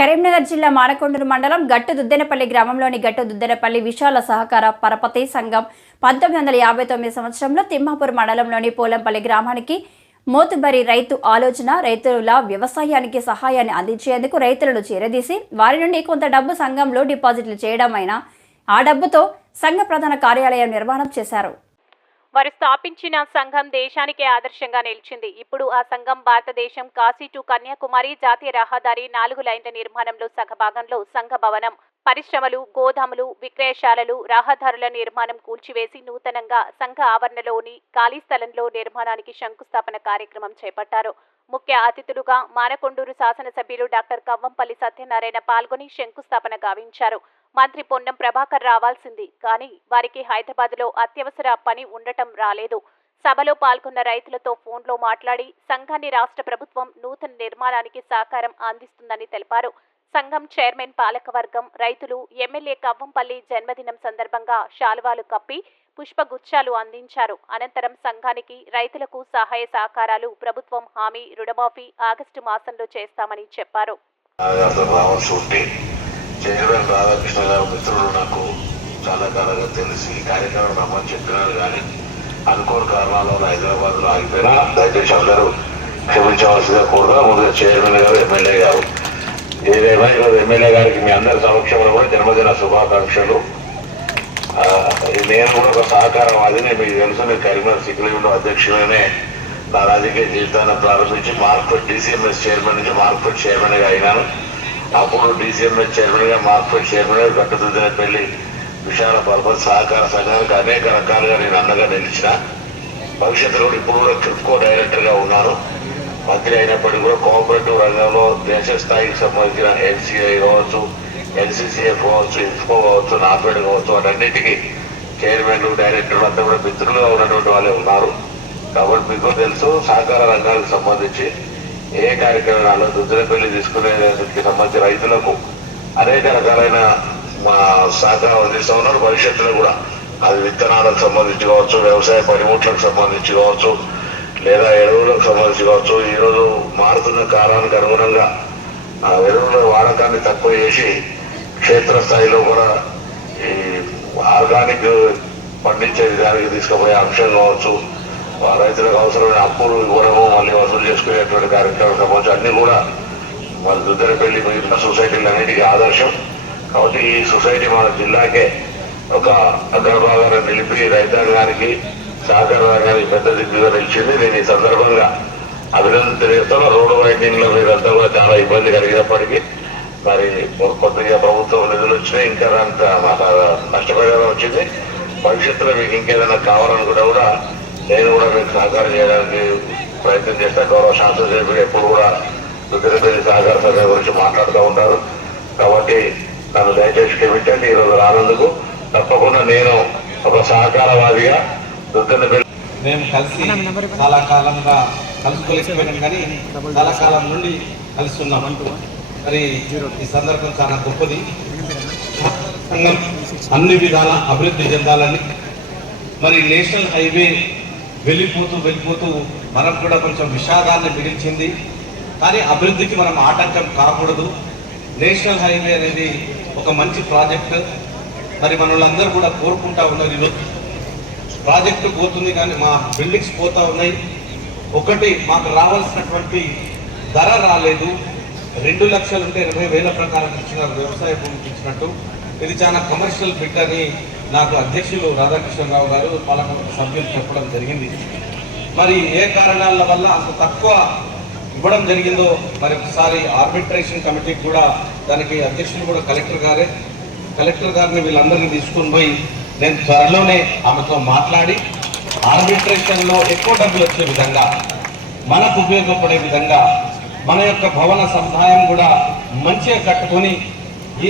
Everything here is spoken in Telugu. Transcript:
కరీంనగర్ జిల్లా మానకొండూరు మండలం గట్టు దుద్దెనపల్లి గ్రామంలోని గట్టు దుద్దెనపల్లి విశాల సహకార పరపతి సంఘం 1959 సంవత్సరంలో తిమ్మాపూర్ మండలంలోని పోలంపల్లి గ్రామానికి మోతుబరి రైతు ఆలోచన రైతుల వ్యవసాయానికి సహాయాన్ని అందించేందుకు రైతులను చేరదీసి వారి నుండి కొంత డబ్బు సంఘంలో డిపాజిట్లు చేయడమైనా ఆ డబ్బుతో సంఘ ప్రధాన కార్యాలయం నిర్మాణం చేశారు. వారు స్థాపించిన సంఘం దేశానికే ఆదర్శంగా నిలిచింది. ఇప్పుడు ఆ సంఘం భారతదేశం కాశీ టు కన్యాకుమారి జాతీయ రహదారి 4 లైన్ల నిర్మాణంలో సగభాగంలో సంఘ భవనం, పరిశ్రమలు, గోదాములు, విక్రయశాలలు, రహదారుల నిర్మాణం కూల్చివేసి నూతనంగా సంఘ ఆవరణలోని ఖాళీ స్థలంలో నిర్మాణానికి శంకుస్థాపన కార్యక్రమం చేపట్టారు. ముఖ్య అతిథులుగా మానకొండూరు శాసనసభ్యులు డాక్టర్ కవ్వంపల్లి సత్యనారాయణ పాల్గొని శంకుస్థాపన గావించారు. మంత్రి పొన్నం ప్రభాకర్ రావాల్సింది కానీ వారికి హైదరాబాద్లో అత్యవసర పని ఉండటం రాలేదు. సభలో పాల్గొన్న రైతులతో ఫోన్లో మాట్లాడి సంఘాన్ని రాష్ట్ర ప్రభుత్వం నూతన నిర్మాణానికి సహకారం అందిస్తుందని తెలిపారు. సంఘం చైర్మన్, పాలకవర్గం, రైతులు ఎమ్మెల్యే కవ్వంపల్లి జన్మదినం సందర్భంగా శాలువాలు కప్పి పుష్పగుచ్చాలు అందించారు. అనంతరం సంఘానికి రైతులకు సహాయ సహకారాలు ప్రభుత్వం హామీ రుణమాఫీ ఆగస్టు మాసంలో చేస్తామని చెప్పారు. చైర్మన్ రాధాకృష్ణ గారు మిత్రులు నాకు చాలా కాలంగా తెలిసి ఈ కార్యక్రమం రమ్మని చెప్పినారు కానీ అనుకోని కారణాల వల్ల హైదరాబాద్లో ఆగిపోయినా దయచేసి అందరూ క్షమించవలసిగా కూడా ముందుగా చైర్మన్ గారు, ఎమ్మెల్యే గారు, ఏదైనా ఈరోజు ఎమ్మెల్యే గారికి మీ అందరి సమక్షంలో కూడా జన్మదిన శుభాకాంక్షలు. నేను కూడా ఒక సహకారవాదిని, మీకు తెలుసు. నేను కరీంనగర్ సిక్కింలో అధ్యక్షులనే నా రాజకీయ జీవితాన్ని ప్రారంభించి మార్కెట్ DCMS చైర్మన్ నుంచి మార్కెట్ చైర్మన్గా అయినాను. అప్పుడు DCMS చైర్మన్గా, మార్కెట్ చైర్మన్గా గట్టు దుద్దెనపల్లి విశాల పరపతి సహకార సంఘానికి అనేక రకాలుగా నేను అండగా నిలిచిన. భవిష్యత్తులో ఇప్పుడు కూడా క్రిప్కో డైరెక్టర్గా ఉన్నాను. మంత్రి అయినప్పటికీ కూడా కోఆపరేటివ్ రంగంలో దేశ స్థాయికి సంబంధించిన NCI కావచ్చు, NCCF కావచ్చు, ఇన్ఫో కావచ్చు, నాఫెడ్ కావచ్చు, వాటన్నిటికీ చైర్మన్లు, డైరెక్టర్లు అంతా కూడా మిత్రులుగా ఉన్నటువంటి వాళ్ళే ఉన్నారు. కాబట్టి మీకు తెలుసు సహకార రంగానికి సంబంధించి ఏ కార్యక్రమాలు దుద్దెనపల్లి తీసుకునేందుకు సంబంధించి రైతులకు అనేక రకాలైన సహకారం అందిస్తూ ఉన్నారు. భవిష్యత్తులో కూడా అది విత్తనాలకు సంబంధించి కావచ్చు, వ్యవసాయ పనిముట్లకు సంబంధించి కావచ్చు, లేదా ఎరువులకు సంబంధించి కావచ్చు. ఈరోజు మారుతున్న కాలానికి అనుగుణంగా ఎరువుల వాడకాన్ని తక్కువ చేసి క్షేత్రస్థాయిలో కూడా ఈ ఆర్గానిక్ పండించే విధానానికి తీసుకుపోయే అంశం కావచ్చు, రైతులకు అవసరమైన అప్పులు ఇవ్వడము, మళ్ళీ వసూలు చేసుకునేటువంటి కార్యక్రమం సంబంధించి అన్ని కూడా మన దుద్దెనపల్లి మిగతా సొసైటీలు అన్నిటికీ ఆదర్శం. కాబట్టి ఈ సొసైటీ మన జిల్లాకే ఒక అగ్రభాగాన్ని నిలిపి రైతాంగానికి, సహకార రంగానికి పెద్ద దిగ్గుగా నిలిచింది. నేను ఈ సందర్భంగా అభినందన తెలియజేస్తాను. రోడ్డు వైండింగ్ లో మీరంతా కూడా చాలా ఇబ్బంది కలిగినప్పటికీ మరి కొద్దిగా ప్రభుత్వం నిధులు వచ్చినాయి, ఇంకా అంత నష్టపరిహారం వచ్చింది. భవిష్యత్తులో మీకు ఇంకేదైనా కావాలనుకుంటే కూడా నేను కూడా మీకు సహకారం చేయడానికి ప్రయత్నం చేస్తా. గౌరవ శాసనసభ్యులు ఎప్పుడు కూడా దుద్దెనపల్లి సహకార సంఘం గురించి మాట్లాడుతూ ఉంటారు. కాబట్టి నన్ను దయచేసి క్షమించండి. ఈరోజు రానందుకు తప్పకుండా నేను ఒక సహకారవాదిగా దుద్దెనపల్లి మేము కలిసి చాలా కాలంగా కలుసుకోలేకపోయినాం కానీ చాలా కాలం నుండి కలిసి ఉన్నాం. మరి ఈ సందర్భం చాలా గొప్పది. సంఘం అన్ని విధాల అభివృద్ధి చెందాలని, మరి నేషనల్ హైవే వెళ్ళిపోతూ మనకు కూడా కొంచెం విషాదాన్ని మిగిల్చింది. కానీ అభివృద్ధికి మనం ఆటంకం కాకూడదు. నేషనల్ హైవే అనేది ఒక మంచి ప్రాజెక్టు. మరి మనలందరూ కూడా కోరుకుంటా ఉన్నారు. ఈరోజు ప్రాజెక్టు పోతుంది కానీ మా బిల్డింగ్స్ పోతూ ఉన్నాయి. ఒకటి మాకు రావాల్సినటువంటి ధర రాలేదు. 2 లక్షలు ఉంటే 80,000 ప్రకారం ఇచ్చినారు, వ్యవసాయ భూమికి ఇచ్చినట్టు. ఇది చాలా కమర్షియల్ బిడ్ అని నాకు అధ్యక్షులు రాధాకృష్ణరావు గారు, పాలక సభ్యులు చెప్పడం జరిగింది. మరి ఏ కారణాల వల్ల అంత తక్కువ ఇవ్వడం జరిగిందో మరి ఒకసారి ఆర్బిట్రేషన్ కమిటీకి కూడా దానికి అధ్యక్షులు కూడా కలెక్టర్ గారిని వీళ్ళందరినీ తీసుకుని పోయి నేను త్వరలోనే ఆమెతో మాట్లాడి ఆర్బిట్రేషన్లో ఎక్కువ డబ్బులు వచ్చే విధంగా, మనకు ఉపయోగపడే విధంగా, మన యొక్క భవన సముదాయం కూడా మంచిగా కట్టుకొని